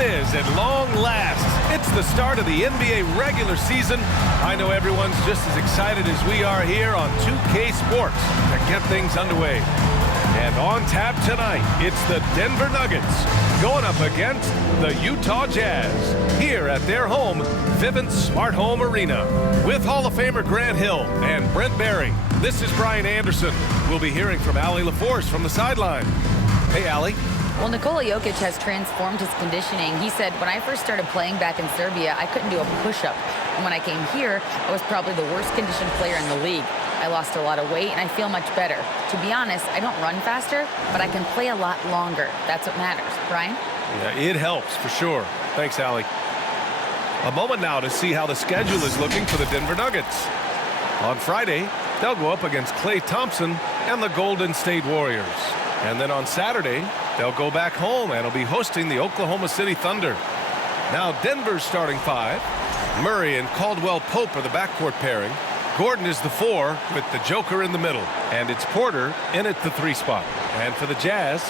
it is at long last. It's the start of the NBA regular season. I know everyone's just as excited as we are here on 2K Sports to get things underway. And on tap tonight, it's the Denver Nuggets going up against the Utah Jazz here at their home, Vivint Smart Home Arena. With Hall of Famer Grant Hill and Brent Barry, this is Brian Anderson. We'll be hearing from Allie LaForce from the sideline. Hey, Allie. Well, Nikola Jokic has transformed his conditioning. He said, when I first started playing back in Serbia, I couldn't do a push-up. And when I came here, I was probably the worst conditioned player in the league. I lost a lot of weight, and I feel much better. To be honest, I don't run faster, but I can play a lot longer. That's what matters. Brian? Yeah, it helps for sure. Thanks, Allie. A moment now to see how the schedule is looking for the Denver Nuggets. On Friday, they'll go up against Klay Thompson and the Golden State Warriors. And then on Saturday, they'll go back home and will be hosting the Oklahoma City Thunder. Now Denver's starting five. Murray and Caldwell Pope are the backcourt pairing. Gordon is the 4 with the Joker in the middle. And it's Porter in at the 3 spot. And for the Jazz,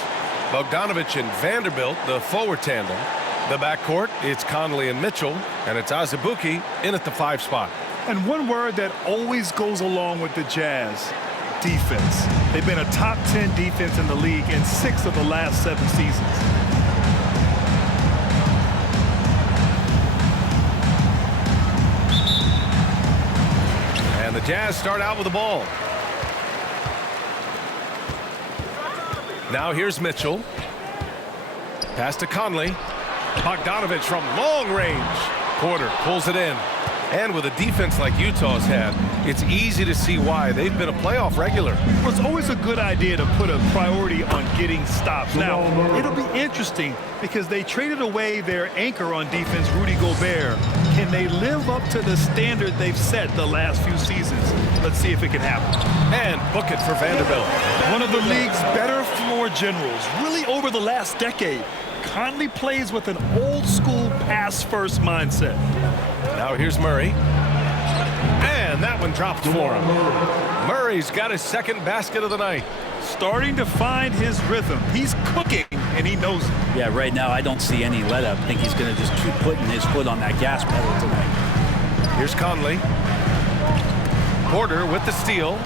Bogdanovic and Vanderbilt, the forward tandem. The backcourt, it's Conley and Mitchell. And it's Azubuike in at the 5 spot. And one word that always goes along with the Jazz: defense. They've been a top 10 defense in the league in 6 of the last 7 seasons. And the Jazz start out with the ball. Now here's Mitchell. Pass to Conley. Bogdanovic from long range. Porter pulls it in. And with a defense like Utah's had, it's easy to see why they've been a playoff regular. Well, it's always a good idea to put a priority on getting stops. Now, it'll be interesting because they traded away their anchor on defense, Rudy Gobert. Can they live up to the standard they've set the last few seasons? Let's see if it can happen. And book it for Vanderbilt. One of the league's better floor generals, really over the last decade. Conley plays with an old-school pass-first mindset. Now here's Murray. And that one dropped for him. Murray's got his second basket of the night. Starting to find his rhythm. He's cooking, and he knows it. Yeah, right now I don't see any let-up. I think he's going to just keep putting his foot on that gas pedal tonight. Here's Conley. Porter with the steal.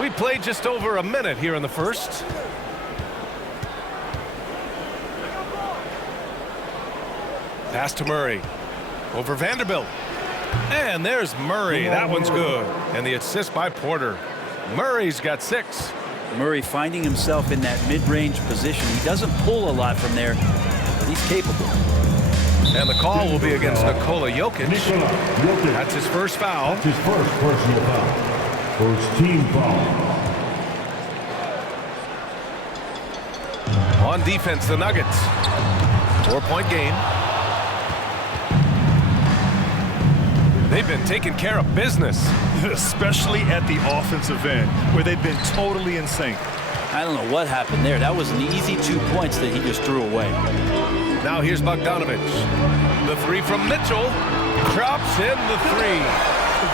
We played just over a minute here in the first. Pass to Murray. Over Vanderbilt. And there's Murray. That one's good. And the assist by Porter. Murray's got 6. Murray finding himself in that mid-range position. He doesn't pull a lot from there, but he's capable. And the call will be against Nikola Jokic. That's his first foul. His first personal foul. First team foul. On defense, the Nuggets. 4-point game. They've been taking care of business. Especially at the offensive end, where they've been totally in sync. I don't know what happened there. That was an easy 2 points that he just threw away. Now here's Bogdanovic. The 3 from Mitchell. Drops in the 3.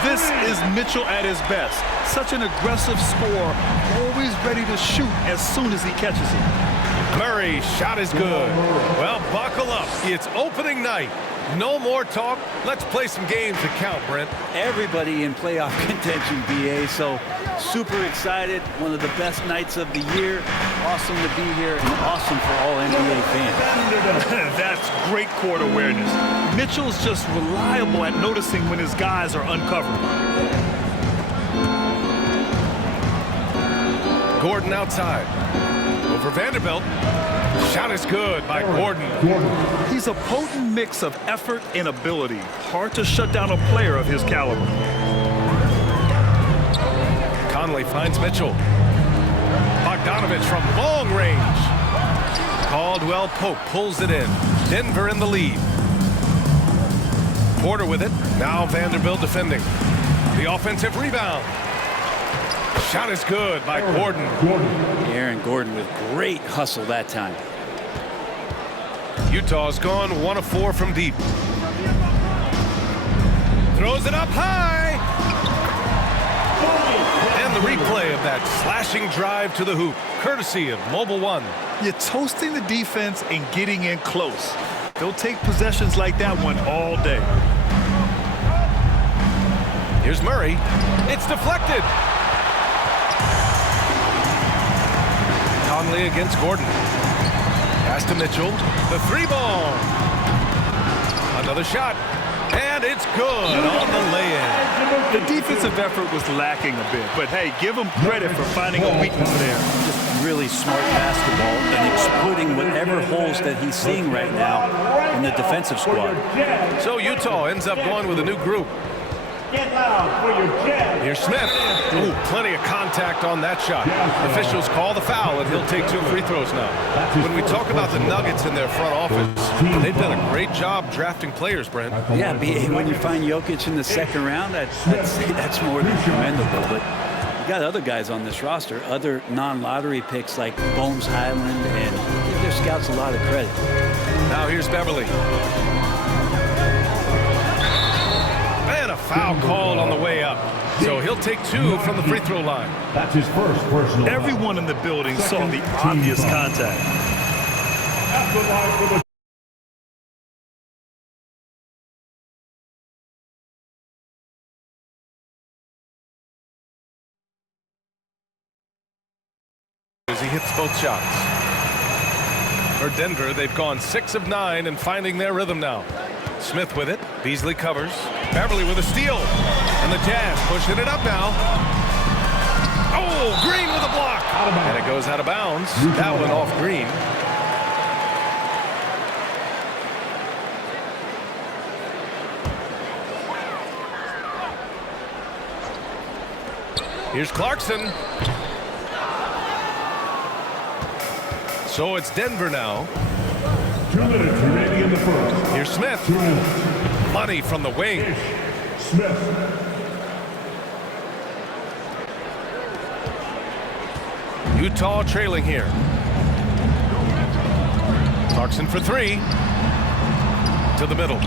This is Mitchell at his best. Such an aggressive scorer, always ready to shoot as soon as he catches it. Murray's shot is good. Well, buckle up. It's opening night. No more talk. Let's play some games that count, Brent. Everybody in playoff contention, BA, so super excited. One of the best nights of the year. Awesome to be here and awesome for all NBA fans. That's great court awareness. Mitchell's just reliable at noticing when his guys are uncovered. Gordon outside. Over Vanderbilt. Shot is good by Gordon. He's a potent mix of effort and ability. Hard to shut down a player of his caliber. Conley finds Mitchell. Bogdanovic from long range. Caldwell Pope pulls it in. Denver in the lead. Porter with it. Now Vanderbilt defending. The offensive rebound. Shot is good by Gordon. Aaron Gordon with great hustle that time. Utah's gone 1 of 4 from deep. Throws it up high. And And the replay of that slashing drive to the hoop, courtesy of Mobile One. You're toasting the defense and getting in close. They'll take possessions like that one all day. Here's Murray. It's deflected. Conley against Gordon. Pass to Mitchell. The three ball. Another shot. And it's good on the lay-in. The defensive effort was lacking a bit, but hey, give them credit for finding a weakness there. Just really smart basketball and exploiting whatever holes that he's seeing right now in the defensive squad. So Utah ends up going with a new group. Get loud for your Jazz. Here's Smith. Ooh, plenty of contact on that shot. Officials call the foul, and he'll take 2 free throws now. When we talk about the Nuggets in their front office, they've done a great job drafting players, Brent. Yeah, when you find Jokic in the second round, that's more than commendable. But you got other guys on this roster, other non-lottery picks like Bones Highland, and give their scouts a lot of credit. Now here's Beverly. And a foul called on the way up. So he'll take 2 from the free throw line. That's his first personal. Everyone in the building saw the obvious contact. At the line for the As he hits both shots. For Denver, they've gone 6 of 9 and finding their rhythm now. Smith with it. Beasley covers. Beverly with a steal. And the Jazz pushing it up now. Oh, Green with a block. And it goes out of bounds. That one off Green. Here's Clarkson. So it's Denver now. 2 minutes remaining in the first. Here's Smith. 2 minutes. Money from the wing. Smith. Utah trailing here. Clarkson for 3. To the middle.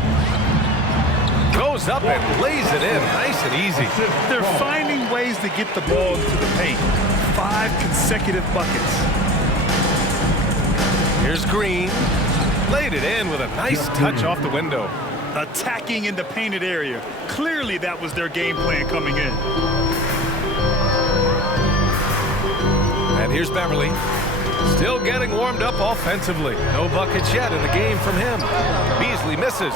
Goes up and lays it in. Nice and easy. They're finding ways to get the ball into the paint. 5 consecutive buckets. Here's Green. Laid it in with a nice touch off the window. Attacking in the painted area. Clearly that was their game plan coming in. And here's Beverly. Still getting warmed up offensively. No buckets yet in the game from him. Beasley misses.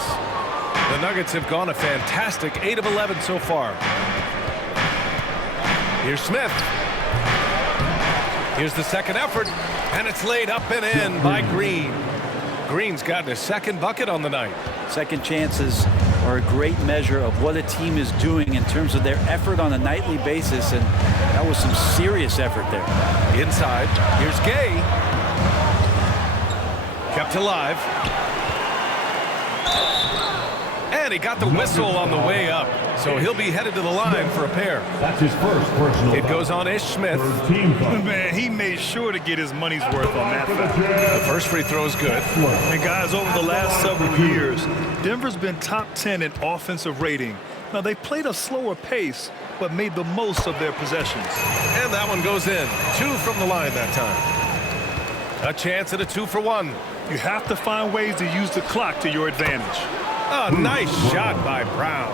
The Nuggets have gone a fantastic 8 of 11 so far. Here's Smith. Here's the second effort. And it's laid up and in by Green. Green's gotten his second bucket on the night. Second chances are a great measure of what a team is doing in terms of their effort on a nightly basis, and that was some serious effort there. Inside, here's Gay. Kept alive. And he got the whistle on the way up, so he'll be headed to the line for a pair. That's his first personal. It goes on Ish Smith. Third team foul. Man, he made sure to get his money's worth on that foul. The first free throw is good. And guys, over the last several years, Denver's been top 10 in offensive rating. Now, they played a slower pace, but made the most of their possessions. And that one goes in. 2 from the line that time. A chance at a 2-for-1. You have to find ways to use the clock to your advantage. A nice shot by Brown.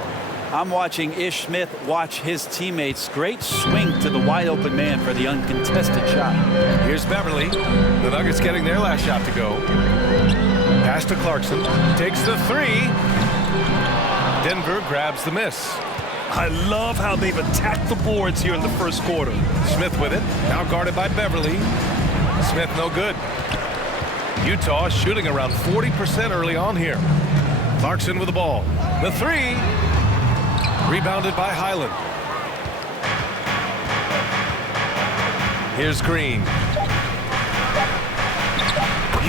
I'm watching Ish Smith watch his teammates. Great swing to the wide open man for the uncontested shot. Here's Beverly. The Nuggets getting their last shot to go. Pass to Clarkson. Takes the 3. Denver grabs the miss. I love how they've attacked the boards here in the first quarter. Smith with it. Now guarded by Beverly. Smith no good. Utah shooting around 40% early on here. Clarkson with the ball. The 3. Rebounded by Highland. Here's Green.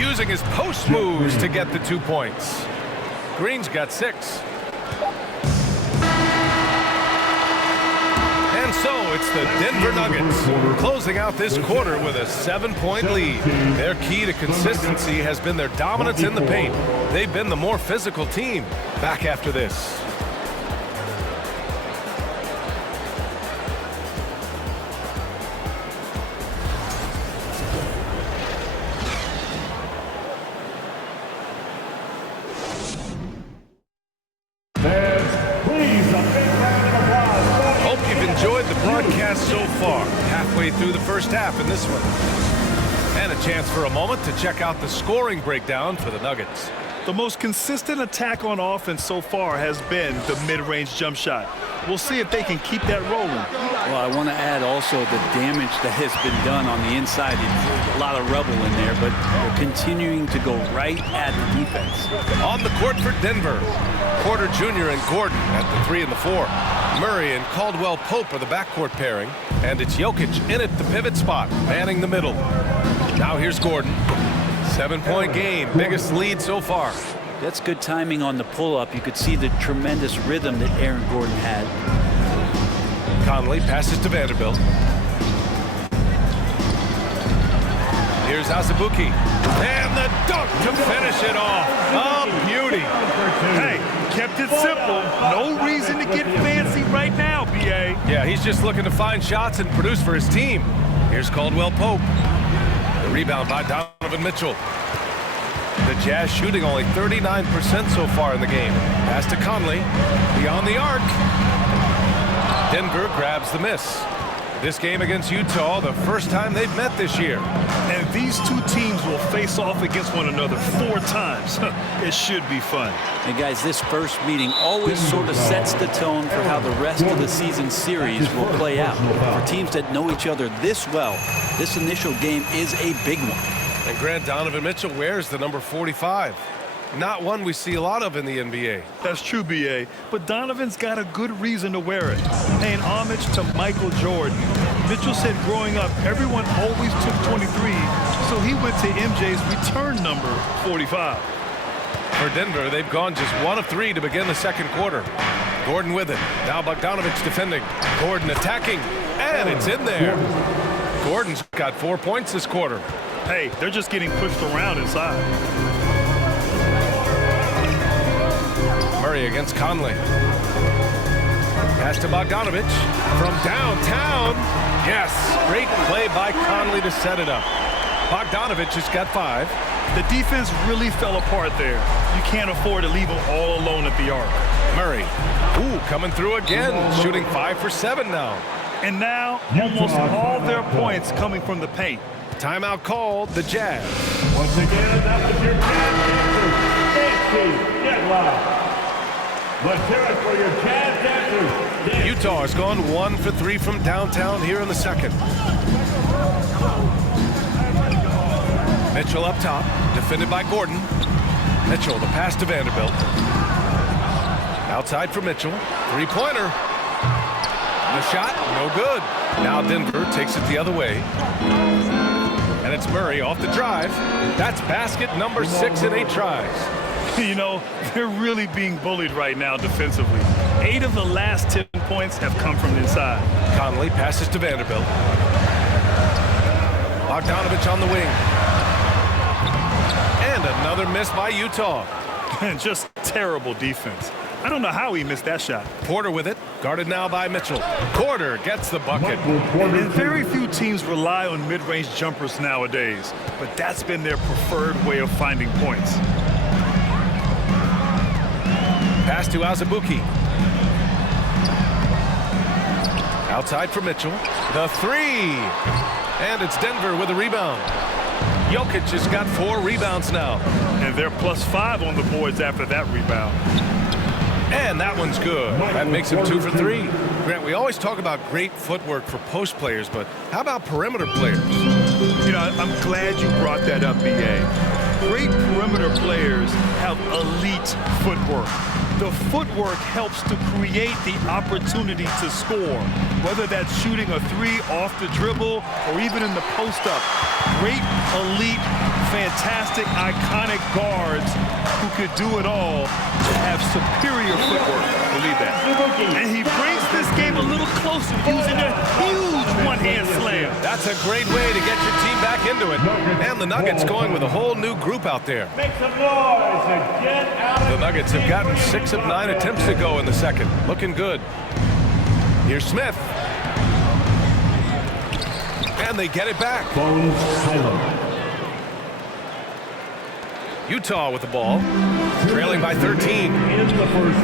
Using his post moves to get the 2 points. Green's got 6. And so it's the Denver Nuggets closing out this quarter with a 7-point lead. Their key to consistency has been their dominance in the paint. They've been the more physical team. Back after this. And a chance for a moment to check out the scoring breakdown for the Nuggets. The most consistent attack on offense so far has been the mid-range jump shot. We'll see if they can keep that rolling. Well, I want to add also the damage that has been done on the inside. A lot of rubble in there, but they're continuing to go right at the defense. On the court for Denver, Porter Jr. and Gordon at the 3 and the 4. Murray and Caldwell Pope are the backcourt pairing, and it's Jokic in at the pivot spot, manning the middle. Now here's Gordon. 7-point game, biggest lead so far. That's good timing on the pull-up. You could see the tremendous rhythm that Aaron Gordon had. Conley passes to Vanderbilt. Here's Azubuike. And the dunk to finish it off. A beauty. Hey, kept it simple. No reason to get fancy right now, B.A. Yeah, he's just looking to find shots and produce for his team. Here's Caldwell Pope. The rebound by Donovan Mitchell. The Jazz shooting only 39% so far in the game. Pass to Conley. Beyond the arc. Denver grabs the miss. This game against Utah, the first time they've met this year. And these two teams will face off against one another 4 times. It should be fun. And guys, this first meeting always sort of sets the tone for how the rest of the season series will play out. For teams that know each other this well, this initial game is a big one. And Grant, Donovan Mitchell wears the number 45. Not one we see a lot of in the NBA. That's true, B.A., but Donovan's got a good reason to wear it. Paying homage to Michael Jordan. Mitchell said growing up, everyone always took 23, so he went to MJ's return number 45. For Denver, they've gone just 1 of 3 to begin the second quarter. Gordon with it. Now Bogdanovich defending. Gordon attacking. And it's in there. Gordon's got 4 points this quarter. Hey, they're just getting pushed around inside. Murray against Conley. Pass to Bogdanovich from downtown. Yes, great play by Conley to set it up. Bogdanovich has got 5. The defense really fell apart there. You can't afford to leave them all alone at the arc. Murray, coming through again, shooting 5 for 7 now. And now, almost all their points coming from the paint. Timeout called, the Jazz. Once again, that was your Jazz Nancy Gedlock. Let's hear it for your Jazz dancers. Utah has gone 1 for 3 from downtown here in the second. Mitchell up top, defended by Gordon. Mitchell, the pass to Vanderbilt. Outside for Mitchell, 3-pointer. The shot, no good. Now Denver takes it the other way. And it's Murray off the drive. That's basket number 6 in 8 tries. You know, they're really being bullied right now defensively. 8 of the last 10 points have come from inside. Conley passes to Vanderbilt. Bogdanovich on the wing. And another miss by Utah. Just terrible defense. I don't know how he missed that shot. Porter with it, guarded now by Mitchell. Porter gets the bucket. And very few teams rely on mid-range jumpers nowadays, but that's been their preferred way of finding points. Pass to Azubuike. Outside for Mitchell. The 3. And it's Denver with a rebound. Jokic has got 4 rebounds now. And they're +5 on the boards after that rebound. And that one's good. That makes him 2 for 3. Grant, we always talk about great footwork for post players, but how about perimeter players? You know, I'm glad you brought that up, B.A. Great perimeter players have elite footwork. The footwork helps to create the opportunity to score, whether that's shooting a 3 off the dribble or even in the post-up. Great, elite, fantastic, iconic guards who could do it all have superior footwork. Believe that. And he brings this game a little closer using a huge one-hand slam. That's a great way to get your team back into it. And the Nuggets going with a whole new group out there. Make some noise and get out of The Nuggets have gotten 6 of 9 attempts to go in the second. Looking good. Here's Smith. And they get it back. Bones Highland. Utah with the ball, trailing by 13.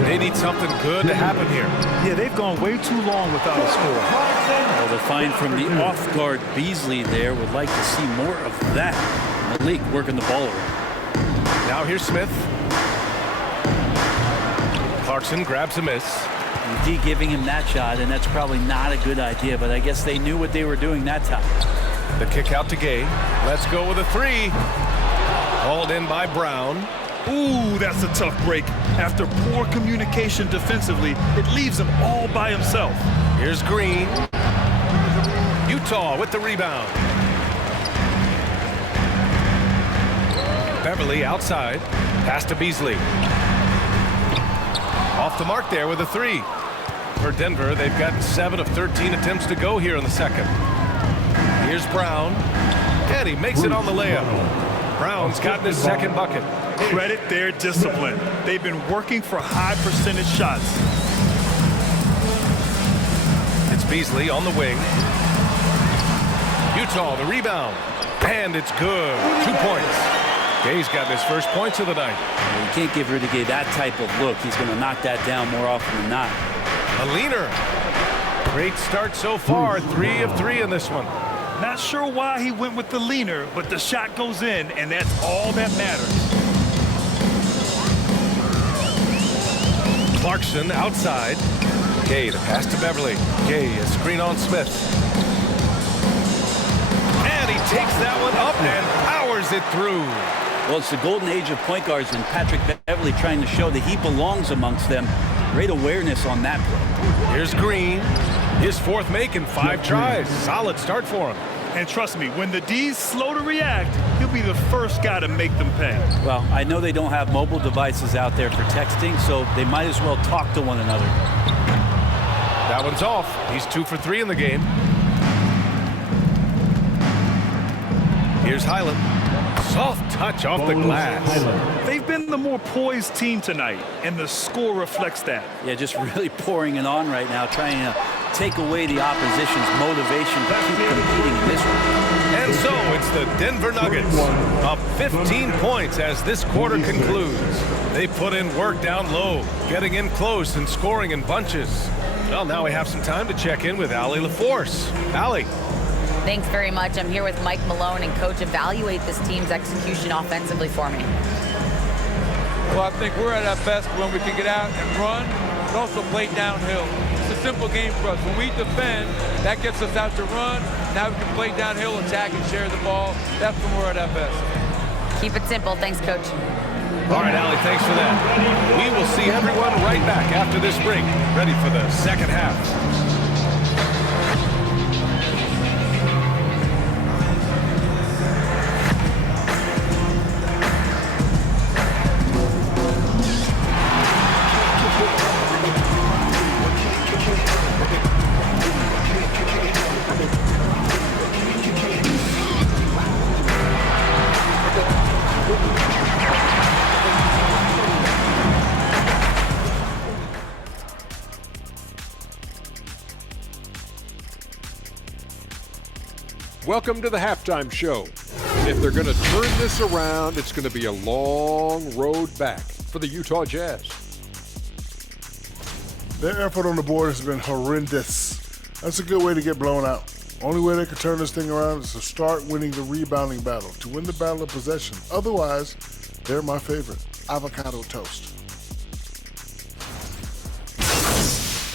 They need something good to happen here. Yeah, they've gone way too long without a score. Well, the find from the off-guard Beasley there would like to see more of that. Malik working the ball around. Now here's Smith. Clarkson grabs a miss. D giving him that shot, and that's probably not a good idea, but I guess they knew what they were doing that time. The kick out to Gay. Let's go with a three. Hauled in by Brown. Ooh, that's a tough break. After poor communication defensively, it leaves him all by himself. Here's Green. Utah with the rebound. Beverly outside. Pass to Beasley. Off the mark there with a three. For Denver, they've got 7 of 13 attempts to go here in the second. Here's Brown. And he makes it on the layup. Brown's gotten his second bucket. Credit their discipline. They've been working for high percentage shots. It's Beasley on the wing. Utah, the rebound. And it's good. 2 points. Gay's gotten his first points of the night. You can't give Rudy Gay that type of look. He's going to knock that down more often than not. A leaner. Great start so far. 3 of 3 in this one. Not sure why he went with the leaner, but the shot goes in, and that's all that matters. Clarkson outside. Gay to pass to Beverly. Gay, a screen on Smith. And he takes that one up and powers it through. Well, it's the golden age of point guards, and Patrick Beverly trying to show that he belongs amongst them. Great awareness on that play. Here's Green. His fourth make in 5 tries. Solid start for him. And trust me, when the D's slow to react, he'll be the first guy to make them pay. Well, I know they don't have mobile devices out there for texting, so they might as well talk to one another. That one's off. He's 2 for 3 in the game. Here's Highland. Soft touch off the glass. They've been the more poised team tonight, and the score reflects that. Yeah, just really pouring it on right now, trying to take away the opposition's motivation to keep competing in this one. And so it's the Denver Nuggets up 15 points as this quarter concludes. They put in work down low, getting in close and scoring in bunches. Well, now we have some time to check in with Allie LaForce. Allie. Thanks very much. I'm here with Mike Malone, and Coach, evaluate this team's execution offensively for me. Well, I think we're at our best when we can get out and run, but also play downhill. It's a simple game for us. When we defend, that gets us out to run. Now we can play downhill, attack, and share the ball. That's when we're at our best. Keep it simple. Thanks, Coach. All right, Allie, thanks for that. We will see everyone right back after this break, ready for the second half. Welcome to the halftime show. If they're going to turn this around, it's going to be a long road back for the Utah Jazz. Their effort on the board has been horrendous. That's a good way to get blown out. Only way they can turn this thing around is to start winning the rebounding battle, to win the battle of possession. Otherwise, they're my favorite. Avocado toast.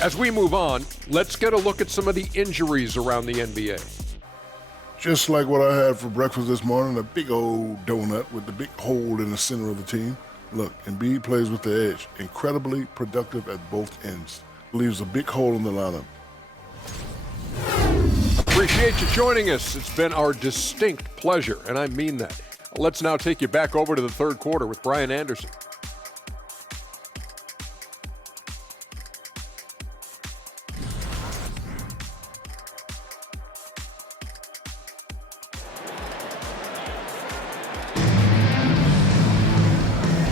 As we move on, let's get a look at some of the injuries around the NBA. Just like what I had for breakfast this morning, a big old donut with the big hole in the center of the team. Look, Embiid plays with the edge. Incredibly productive at both ends. Leaves a big hole in the lineup. Appreciate you joining us. It's been our distinct pleasure, and I mean that. Let's now take you back over to the third quarter with Brian Anderson.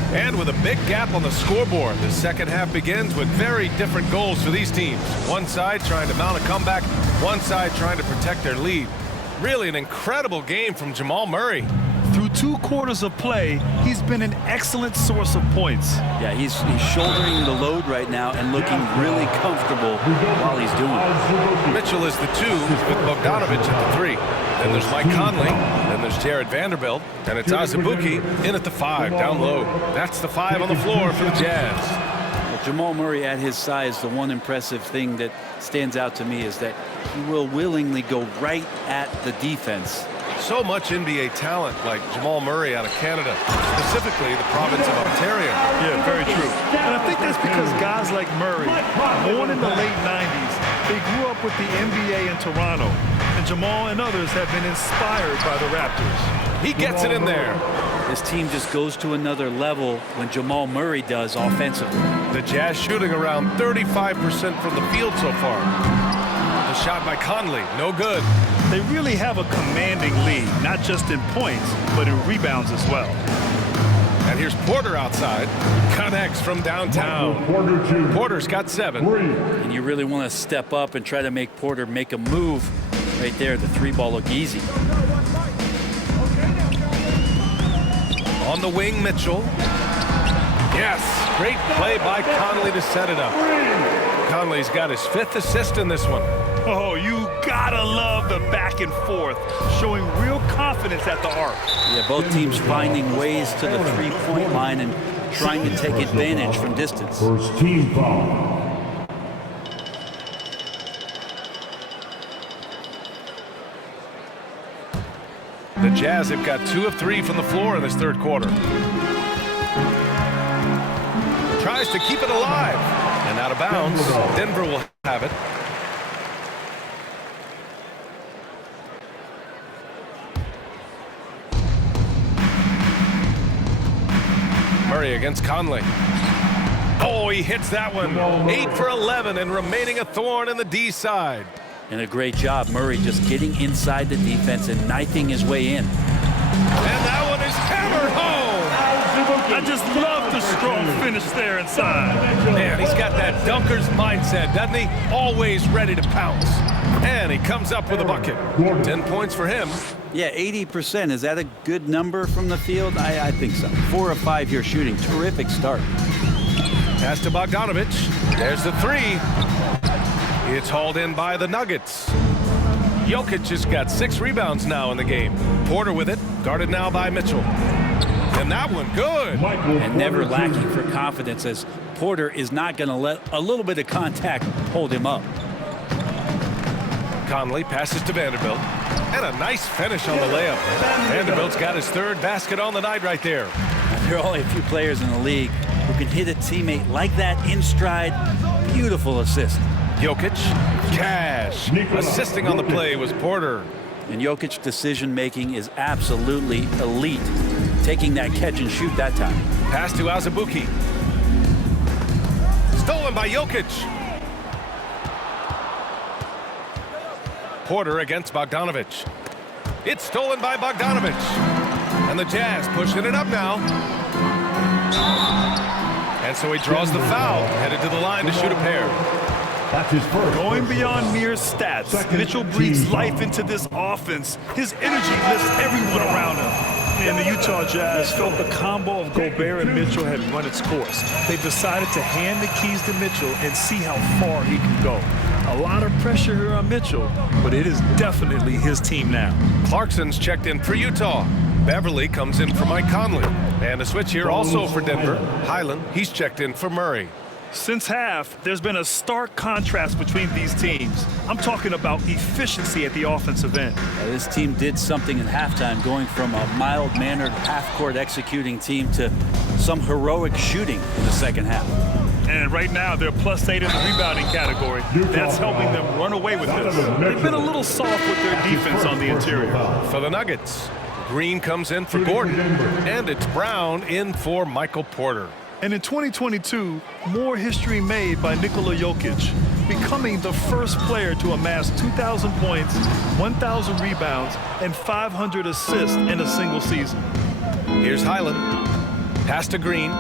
And with a big gap on the scoreboard, the second half begins with very different goals for these teams. One side trying to mount a comeback, one side trying to protect their lead. Really an incredible game from Jamal Murray. Through 2 quarters of play, he's been an excellent source of points. Yeah, he's shouldering the load right now and looking really comfortable while he's doing it. Mitchell is the 2 with Bogdanovich at the 3. Then there's Mike Conley. Then there's Jared Vanderbilt. And it's Azubuike in at the 5, down low. That's the 5 on the floor for the Jazz. Well, Jamal Murray at his size, the one impressive thing that stands out to me is that he will willingly go right at the defense. So much NBA talent like Jamal Murray out of Canada, specifically the province of Ontario. Yeah, very true. And I think that's because guys like Murray, born in the late 90s, they grew up with the NBA in Toronto. And Jamal and others have been inspired by the Raptors. He gets it in there. This team just goes to another level when Jamal Murray does offensively. The Jazz shooting around 35% from the field so far. The shot by Conley, no good. They really have a commanding lead, not just in points, but in rebounds as well. And here's Porter outside. Connects from downtown. Porter's got 7. And you really want to step up and try to make Porter make a move right there. The 3-ball look easy. On the wing, Mitchell. Yes, great play by Conley to set it up. Conley's got his 5th assist in this one. Oh, you gotta love the back and forth, showing real confidence at the arc. Yeah, both teams finding ways to the 3-point line and trying to take advantage from distance. First team foul. The Jazz have got 2 of 3 from the floor in this 3rd quarter. Tries to keep it alive. And out of bounds. Denver will have it. Murray against Conley. Oh, he hits that one. 8 for 11 and remaining a thorn in the D side. And a great job, Murray just getting inside the defense and knifing his way in. And that one is hammered home. I just love the strong finish there inside. Man, he's got that dunker's mindset, doesn't he? Always ready to pounce. And he comes up with a bucket. 10 points for him. Yeah, 80%. Is that a good number from the field? I think so. 4 of 5 here shooting. Terrific start. Pass to Bogdanovich. There's the 3. It's hauled in by the Nuggets. Jokic has got 6 rebounds now in the game. Porter with it, guarded now by Mitchell. And that one, good. And never lacking for confidence, as Porter is not going to let a little bit of contact hold him up. Conley passes to Vanderbilt. And a nice finish on the layup. Vanderbilt's got his 3rd basket on the night right there. There are only a few players in the league who can hit a teammate like that in stride. Beautiful assist. Jokic, cash. Assisting on the play was Porter. And Jokic's decision-making is absolutely elite. Taking that catch and shoot that time. Pass to Azubuike. Stolen by Jokic. Porter against Bogdanovich. It's stolen by Bogdanovich. And the Jazz pushing it up now. And so he draws the foul, headed to the line to shoot a pair. That's his first. Going beyond mere stats, Mitchell breathes life into this offense. His energy lifts everyone around him. And the Utah Jazz felt the combo of Gobert and Mitchell had run its course. They've decided to hand the keys to Mitchell and see how far he can go. A lot of pressure here on Mitchell, but it is definitely his team now. Clarkson's checked in for Utah. Beverly comes in for Mike Conley. And a switch here also for Denver. Highland, he's checked in for Murray. Since half, there's been a stark contrast between these teams. I'm talking about efficiency at the offensive end. This team did something in halftime, going from a mild-mannered half-court executing team to some heroic shooting in the second half. And right now, they're +8 in the rebounding category. That's helping them run away with this. They've been a little soft with their defense on the interior. For the Nuggets, Green comes in for Gordon. And it's Brown in for Michael Porter. And in 2022, more history made by Nikola Jokic, becoming the first player to amass 2,000 points, 1,000 rebounds, and 500 assists in a single season. Here's Highland. Pass to Green.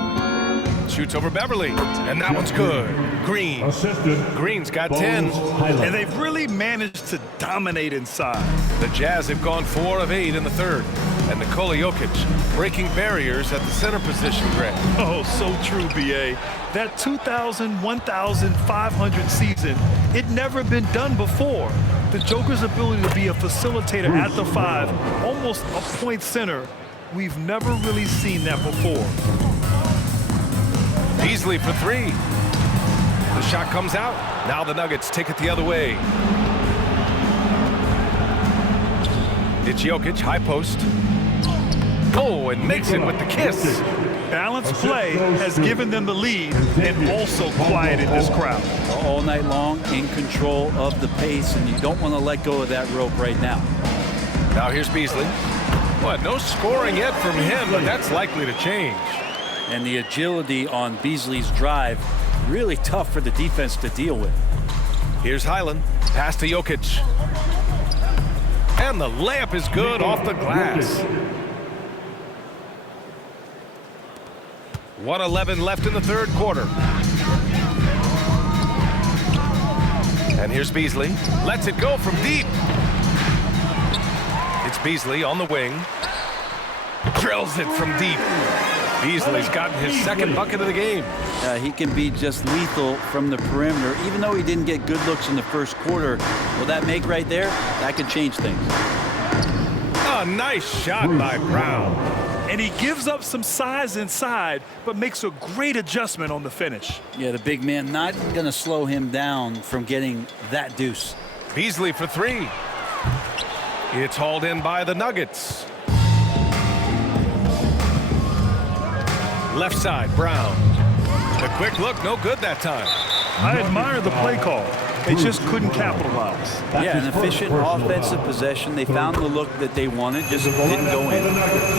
Shoots over Beverly. And that one's good. Green. Assisted. Green's got 10. And they've really managed to dominate inside. The Jazz have gone 4 of 8 in the 3rd. And Nikola Jokic breaking barriers at the center position, Greg. Oh, so true, B.A. That 2,000, 1,500 season, it never been done before. The Joker's ability to be a facilitator at the 5, almost a point center, we've never really seen that before. Beasley for 3. The shot comes out. Now the Nuggets take it the other way. It's Jokic, high post. Oh, and makes it with the kiss. Balanced play has given them the lead and also quieted this crowd. All night long, in control of the pace, and you don't want to let go of that rope right now. Now here's Beasley. What, no scoring yet from him, but that's likely to change. And the agility on Beasley's drive, really tough for the defense to deal with. Here's Highland. Pass to Jokic. And the layup is good off the glass. 1:11 left in the third quarter. And here's Beasley. Lets it go from deep. It's Beasley on the wing. Drills it from deep. Beasley's gotten his second bucket of the game. He can be just lethal from the perimeter, even though he didn't get good looks in the first quarter. Will that make right there? That could change things. A nice shot by Brown. And he gives up some size inside, but makes a great adjustment on the finish. Yeah, the big man not going to slow him down from getting that deuce. Beasley for 3. It's hauled in by the Nuggets. Left side, Brown. The quick look, no good that time. I admire the play call. They just couldn't capitalize. Yeah, an efficient offensive possession. They found the look that they wanted, just didn't go in.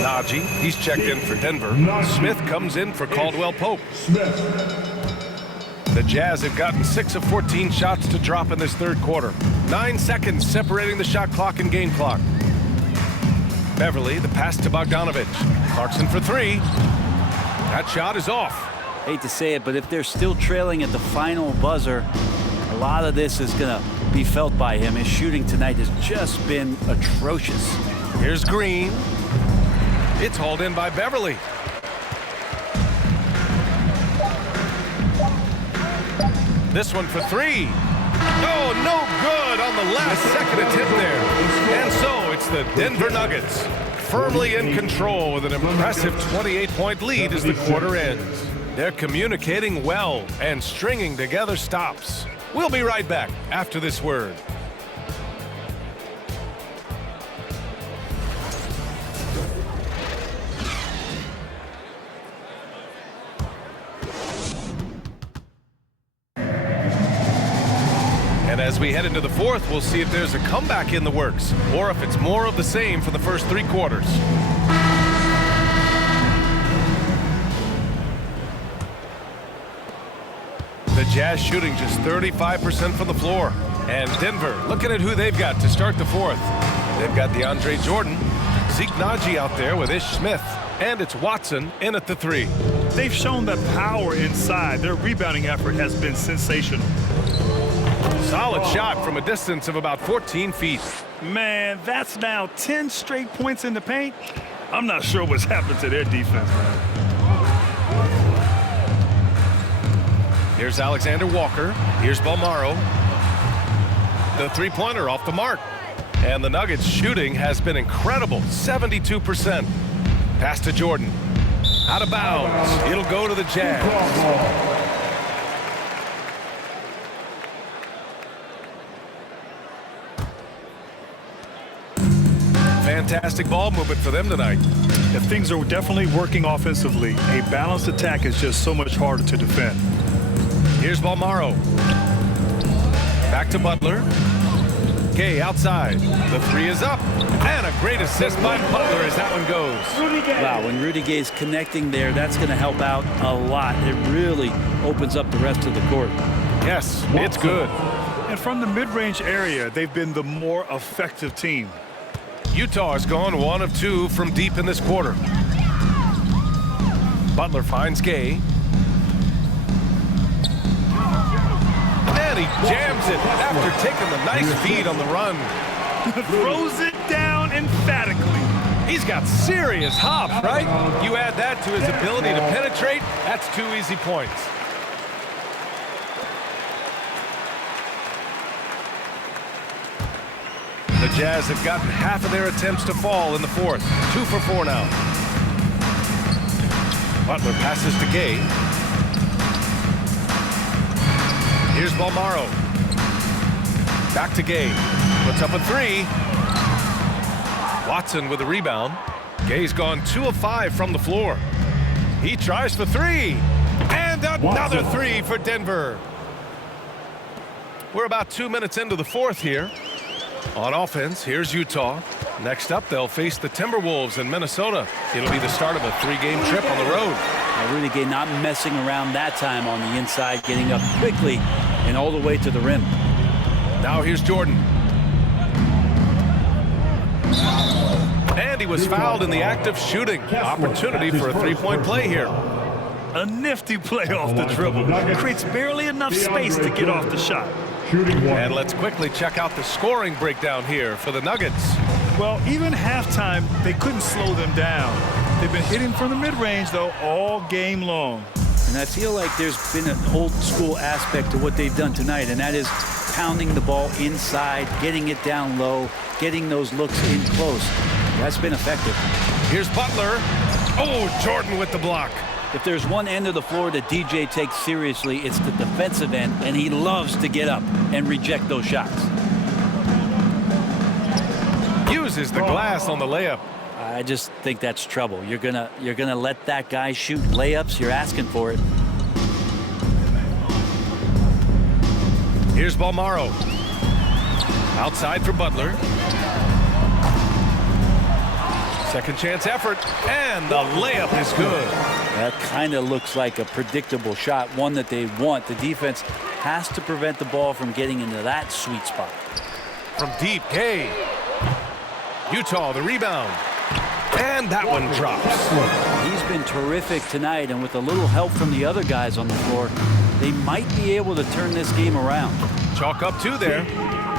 Najee, he's checked in for Denver. Smith comes in for Caldwell Pope. The Jazz have gotten 6 of 14 shots to drop in this third quarter. 9 seconds separating the shot clock and game clock. Beverly, the pass to Bogdanovich. Clarkson for 3. That shot is off. Hate to say it, but if they're still trailing at the final buzzer, a lot of this is going to be felt by him. His shooting tonight has just been atrocious. Here's Green. It's hauled in by Beverly. This one for 3. Oh, no good on the last second attempt there. And so it's the Denver Nuggets firmly in control with an impressive 28-point lead as the quarter ends. They're communicating well and stringing together stops. We'll be right back after this word. And as we head into the fourth, we'll see if there's a comeback in the works or if it's more of the same for the first 3 quarters. The Jazz shooting just 35% from the floor. And Denver looking at who they've got to start the fourth. They've got DeAndre Jordan, Zeke Naji out there with Ish Smith, and it's Watson in at the 3. They've shown that power inside. Their rebounding effort has been sensational. Solid shot from a distance of about 14 feet. Man, that's now 10 straight points in the paint. I'm not sure what's happened to their defense, man. Here's Alexander Walker. Here's Balmaro. The three-pointer off the mark. And the Nuggets shooting has been incredible, 72%. Pass to Jordan. Out of bounds. It'll go to the Jazz. Fantastic ball movement for them tonight. Yeah, things are definitely working offensively. A balanced attack is just so much harder to defend. Here's Balmaro. Back to Butler. Gay outside. The 3 is up. And a great assist by Butler as that one goes. Wow, when Rudy Gay's connecting there, that's going to help out a lot. It really opens up the rest of the court. Yes, it's good. And from the mid-range area, they've been the more effective team. Utah has gone 1 of 2 from deep in this quarter. Butler finds Gay. And he jams it after taking the nice feed on the run. Throws it down emphatically. He's got serious hop, right? You add that to his ability to penetrate, that's 2 easy points. The Jazz have gotten half of their attempts to fall in the fourth. 2 for 4 now. Butler passes to Gay. Here's Bolmaro. Back to Gay. Puts up a 3. Watson with a rebound. Gay's gone 2 of 5 from the floor. He tries for 3. And another 3 for Denver. We're about 2 minutes into the fourth here. On offense, here's Utah. Next up, they'll face the Timberwolves in Minnesota. It'll be the start of a 3-game trip on the road. Rudy Gay not messing around that time on the inside, getting up quickly and all the way to the rim. Now here's Jordan. And he was fouled in the act of shooting. Opportunity for a 3-point play here. A nifty play off the dribble. Creates barely enough space to get off the shot. And let's quickly check out the scoring breakdown here for the Nuggets. Well, even halftime, they couldn't slow them down. They've been hitting from the mid-range, though, all game long. And I feel like there's been an old-school aspect to what they've done tonight, and that is pounding the ball inside, getting it down low, getting those looks in close. That's been effective. Here's Butler. Oh, Jordan with the block. If there's one end of the floor that DJ takes seriously, it's the defensive end, and he loves to get up and reject those shots. Uses the glass on the layup. I just think that's trouble. You're gonna let that guy shoot layups. You're asking for it. Here's Bolmaro. Outside for Butler. Second chance effort, and the layup is good. That kind of looks like a predictable shot, one that they want. The defense has to prevent the ball from getting into that sweet spot. From deep, Gay. Utah, the rebound. And that one drops. He's been terrific tonight, and with a little help from the other guys on the floor, they might be able to turn this game around. Chalk up 2 there.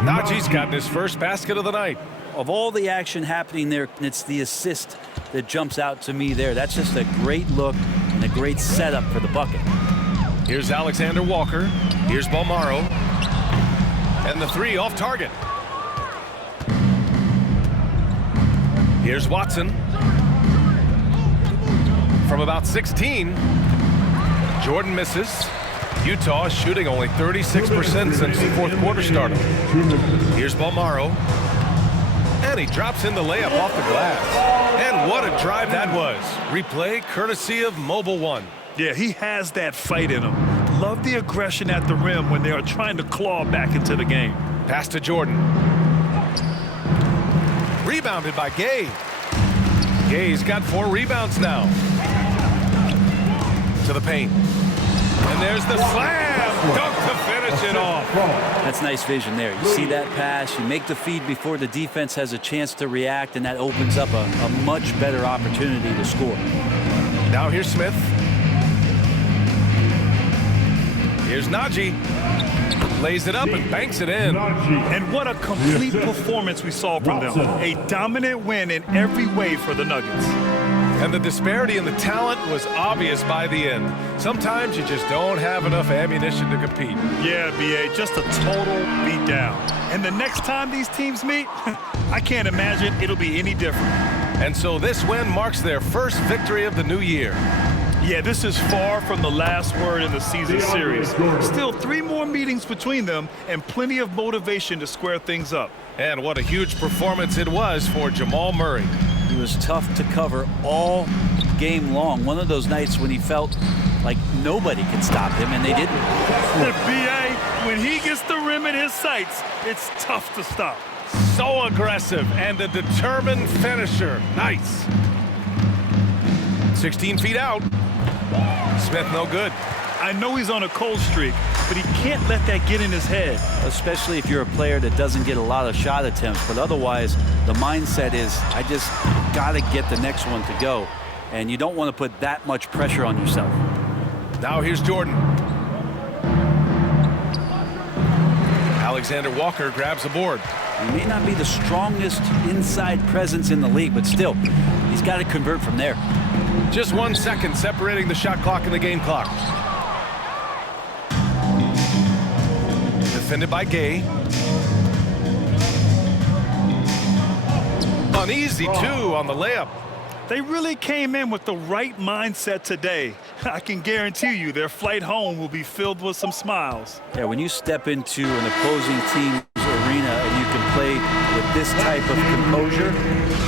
Najee's gotten his first basket of the night. Of all the action happening there, it's the assist that jumps out to me there. That's just a great look and a great setup for the bucket. Here's Alexander Walker. Here's Bolmaro. And the 3 off target. Here's Watson. From about 16. Jordan misses. Utah shooting only 36% since the fourth quarter started. Here's Bolmaro. And he drops in the layup off the glass. And what a drive that was. Replay courtesy of Mobile One. Yeah, he has that fight in him. Love the aggression at the rim when they are trying to claw back into the game. Pass to Jordan. Rebounded by Gay. Gay's got 4 rebounds now. To the paint. And there's the slam. Dunk to finish it off. That's nice vision there. You see that pass, you make the feed before the defense has a chance to react, and that opens up a much better opportunity to score. Now here's Smith. Here's Najee. Lays it up and banks it in. And what a complete performance we saw from them. A dominant win in every way for the Nuggets. And the disparity in the talent was obvious by the end. Sometimes you just don't have enough ammunition to compete. Yeah, B.A., just a total beatdown. And the next time these teams meet, I can't imagine it'll be any different. And so this win marks their first victory of the new year. Yeah, this is far from the last word in the season series. Still 3 more meetings between them and plenty of motivation to square things up. And what a huge performance it was for Jamal Murray. He was tough to cover all game long. One of those nights when he felt like nobody could stop him, and they didn't. B.A., when he gets the rim in his sights, it's tough to stop. So aggressive and a determined finisher. Nice. 16 feet out. Smith no good. I know he's on a cold streak, but he can't let that get in his head. Especially if you're a player that doesn't get a lot of shot attempts, but otherwise the mindset is I just got to get the next one to go, and you don't want to put that much pressure on yourself. Now here's Jordan. Alexander Walker grabs the board. He may not be the strongest inside presence in the league, but still, he's got to convert from there. Just 1 second separating the shot clock and the game clock. Defended by Gay. Uneasy two on the layup. They really came in with the right mindset today. I can guarantee you their flight home will be filled with some smiles. Yeah, when you step into an opposing team's arena and you can play with this type of composure,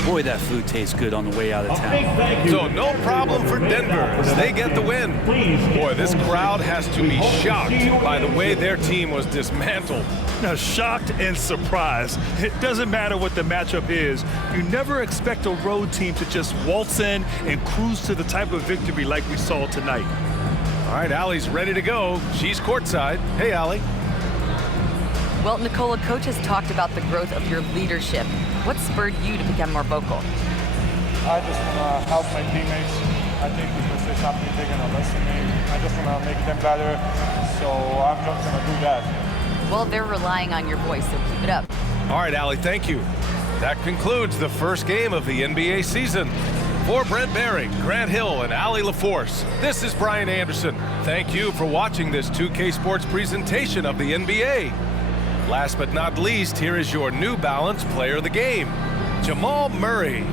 boy, that food tastes good on the way out of town. So no problem for Denver as they get the win. Boy, this crowd has to be shocked by the way their team was dismantled. Now, shocked and surprised. It doesn't matter what the matchup is. You never expect a road team to just waltz in and cruise to the type of victory like we saw tonight. All right, Allie's ready to go. She's courtside. Hey, Allie. Well, Nicola, coach has talked about the growth of your leadership. What spurred you to become more vocal? I just want to help my teammates. I think because they something they're going to listen to me. I just want to make them better. So I'm just going to do that. Well, they're relying on your voice, so keep it up. All right, Allie, thank you. That concludes the first game of the NBA season. For Brent Barry, Grant Hill, and Allie LaForce, this is Brian Anderson. Thank you for watching this 2K Sports presentation of the NBA. Last but not least, here is your New Balance player of the game, Jamal Murray.